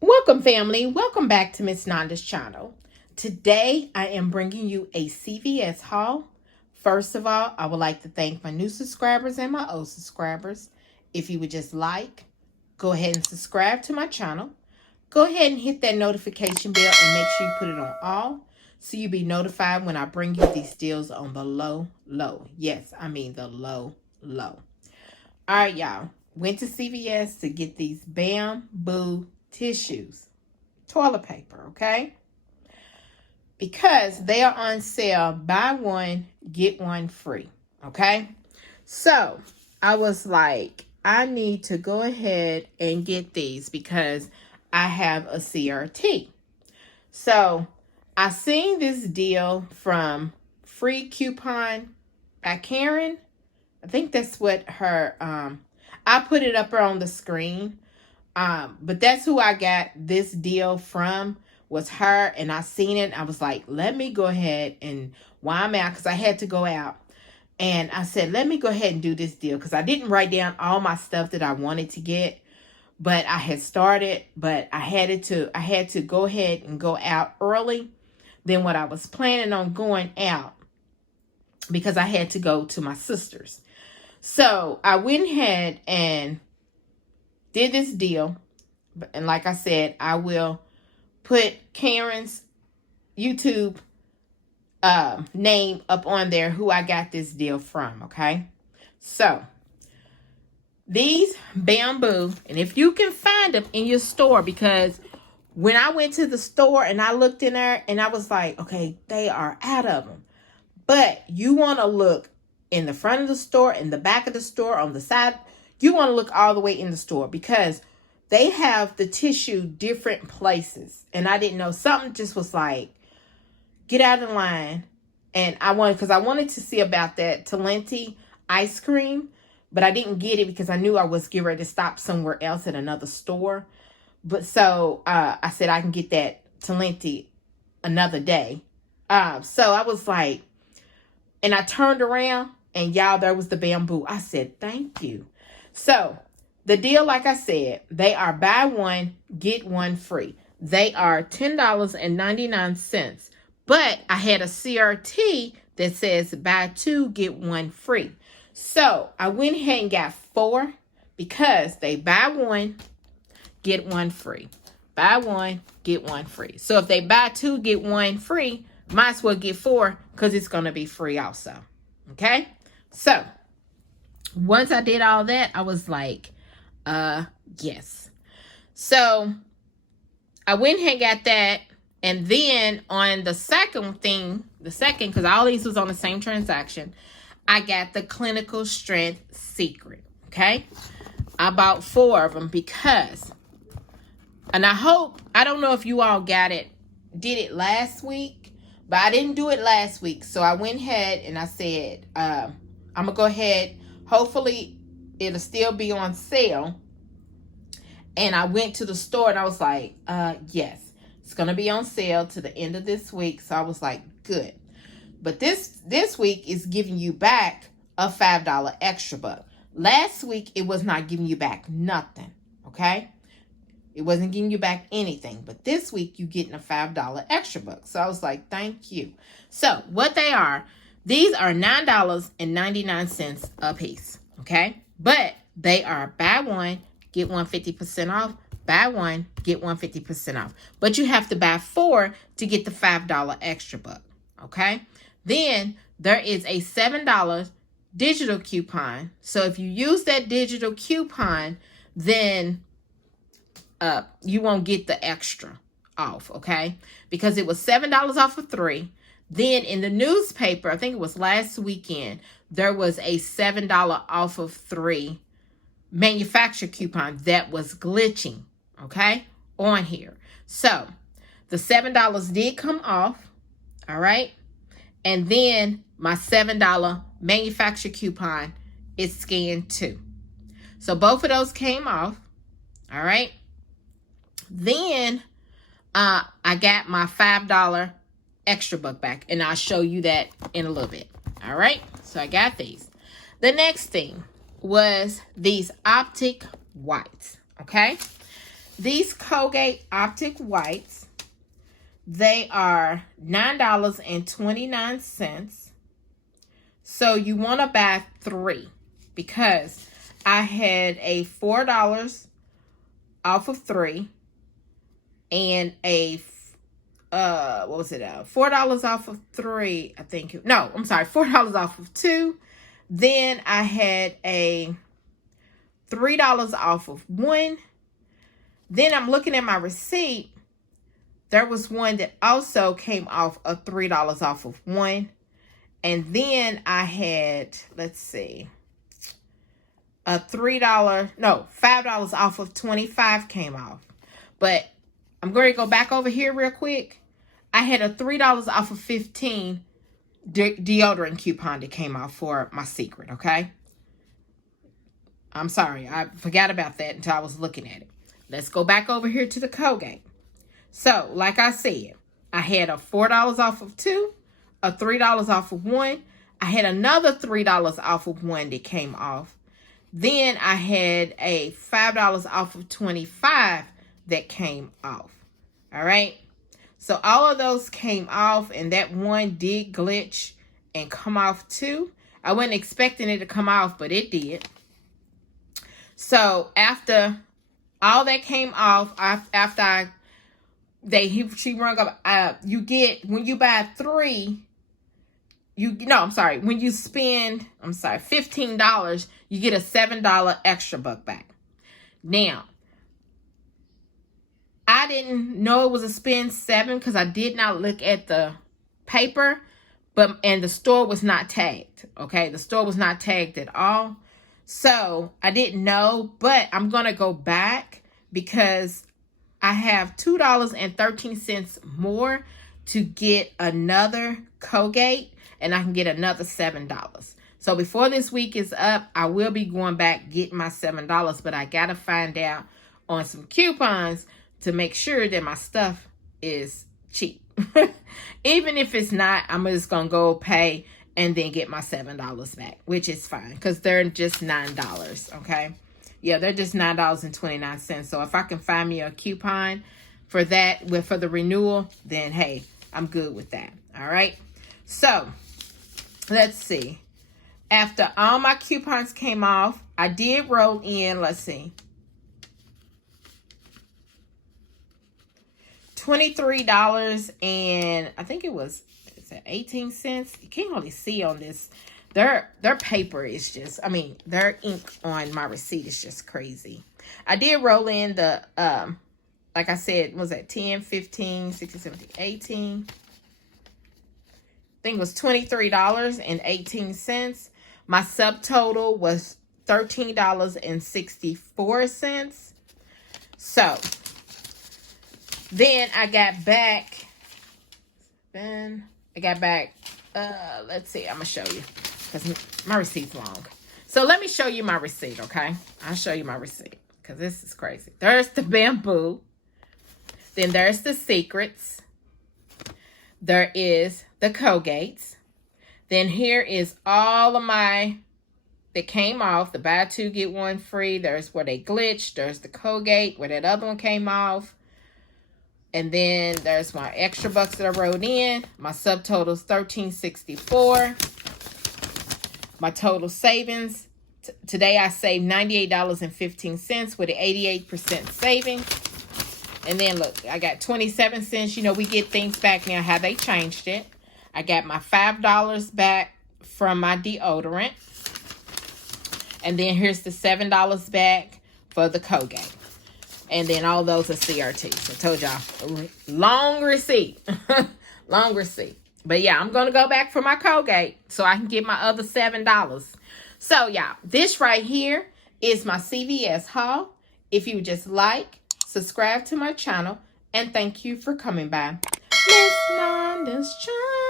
Welcome, family. Welcome back to Miss Nanda's channel. Today, I am bringing you a CVS haul. First of all, I would like to thank my new subscribers and my old subscribers. If you would just go ahead and subscribe to my channel. Go ahead and hit that notification bell and make sure you put it on all so you'll be notified when I bring you these deals on the low. Yes, I mean the low. All right, y'all. Went to CVS to get these bamboo tissues, toilet paper, okay? Because they are on sale, buy one, get one free, okay? So I was like, I need to go ahead and get these because I have a CRT. So I seen this deal from Free Coupon by Karen. I think that's what her, I put it up on the screen. But that's who I got this deal from, was her, and I seen it. I was like, let me go ahead and while I'm out, because I had to go out. And I said, let me go ahead and do this deal, because I didn't write down all my stuff that I wanted to get. But I had started, but I had to go ahead and go out early than what I was planning on going out, because I had to go to my sister's. So I went ahead and did this deal. And like I said, I will put Karen's YouTube name up on there, who I got this deal from, okay? So these bamboo, and if you can find them in your store, because when I went to the store and I looked in there and I was like, okay, they are out of them. But you want to look in the front of the store, in the back of the store, on the side. You want to look all the way in the store, because they have the tissue different places. And I didn't know. Something just was like, get out of the line. And I wanted to see about that Talenti ice cream. But I didn't get it because I knew I was getting ready to stop somewhere else at another store. But so I said I can get that Talenti another day. So I was like, and I turned around and y'all, there was the bamboo. I said, thank you. So the deal, like I said, they are buy one, get one free. They are $10.99. But I had a CRT that says buy two, get one free. So I went ahead and got 4, because they buy one, get one free. Buy one, get one free. So if they buy 2, get one free, might as well get 4, because it's going to be free also. Okay? So once I did all that, I was like, yes. So I went ahead and got that. And then on the second, because all these was on the same transaction, I got the Clinical Strength Secret. Okay? I bought 4 of them because, and I don't know if you all did it last week, but I didn't do it last week. So I went ahead and I said, I'm going to go ahead. Hopefully it'll still be on sale. And I went to the store and I was like, yes, it's going to be on sale to the end of this week. So I was like, good. But this week is giving you back a $5 extra buck. Last week, it was not giving you back nothing. Okay? It wasn't giving you back anything. But this week, you're getting a $5 extra buck. So I was like, thank you. So what they are, these are $9.99 a piece. Okay? But they are buy one, get one 50% off. Buy one, get one 50% off. But you have to buy 4 to get the $5 extra buck. Okay? Then there is a $7 digital coupon. So if you use that digital coupon, then you won't get the extra off. Okay? Because it was $7 off of 3. Then in the newspaper, I think it was last weekend, there was a $7 off of 3 manufacturer coupon that was glitching. Okay, on here. So the $7 did come off. All right. And then my $7 manufacturer coupon is scanned too. So both of those came off. All right. Then I got my $5 extra buck back, and I'll show you that in a little bit. All right. So I got these. The next thing was these optic whites. Okay. these Colgate Optic Whites, they are $9.29. So you want to buy 3 because I had a $4 off of 3 and a what was it? $4 off of 3, I think. No, I'm sorry, $4 off of 2. Then I had a $3 off of 1. Then I'm looking at my receipt. There was one that also came off of $3 off of 1. And then I had, let's see, a $5 off of 25 came off. But I'm going to go back over here real quick. I had a $3 off of 15 deodorant coupon that came off for my Secret, okay? I'm sorry, I forgot about that until I was looking at it. Let's go back over here to the Colgate. So, like I said, I had a $4 off of 2, a $3 off of 1. I had another $3 off of 1 that came off. Then I had a $5 off of 25 that came off. All right. So all of those came off, and that one did glitch and come off too. I wasn't expecting it to come off, but it did. So after all that came off, she rung up, you get, when you buy 3, when you spend, $15, you get a $7 extra buck back. Now, I didn't know it was a spend 7 because I did not look at the paper, and the store was not tagged. Okay, the store was not tagged at all. So I didn't know, but I'm going to go back because I have $2.13 more to get another Colgate, and I can get another $7. So before this week is up, I will be going back, getting my $7, but I got to find out on some coupons to make sure that my stuff is cheap. Even if it's not, I'm just going to go pay and then get my $7 back, which is fine because they're just $9, okay? Yeah, they're just $9.29. So if I can find me a coupon for that, for the renewal, then hey, I'm good with that, all right? So, let's see. After all my coupons came off, I did roll in, let's see, $23 and I think it was 18 cents. You can't really see on this. Their paper is just, their ink on my receipt is just crazy. I did roll in the, like I said, was that 10, 15, 16, 17, 18? I think it was $23.18. My subtotal was $13.64. So, then I got back, let's see, I'm going to show you because my receipt's long. So let me show you my receipt, okay? I'll show you my receipt because this is crazy. There's the Bamboo. Then there's the Secrets. There is the Colgates. Then here is all of my that came off. The buy 2, get 1 free. There's where they glitched. There's the Colgate where that other one came off. And then there's my extra bucks that I wrote in. My subtotal is $13.64. My total savings. Today I saved $98.15 with an 88% savings. And then look, I got 27 cents. You know, we get things back now, how they changed it. I got my $5 back from my deodorant. And then here's the $7 back for the Colgate. And then all those are CRTs. I told y'all, long receipt. Long receipt. But yeah, I'm going to go back for my Colgate so I can get my other $7. So y'all, this right here is my CVS haul. If you just like, subscribe to my channel, and thank you for coming by. Miss Nanda's channel.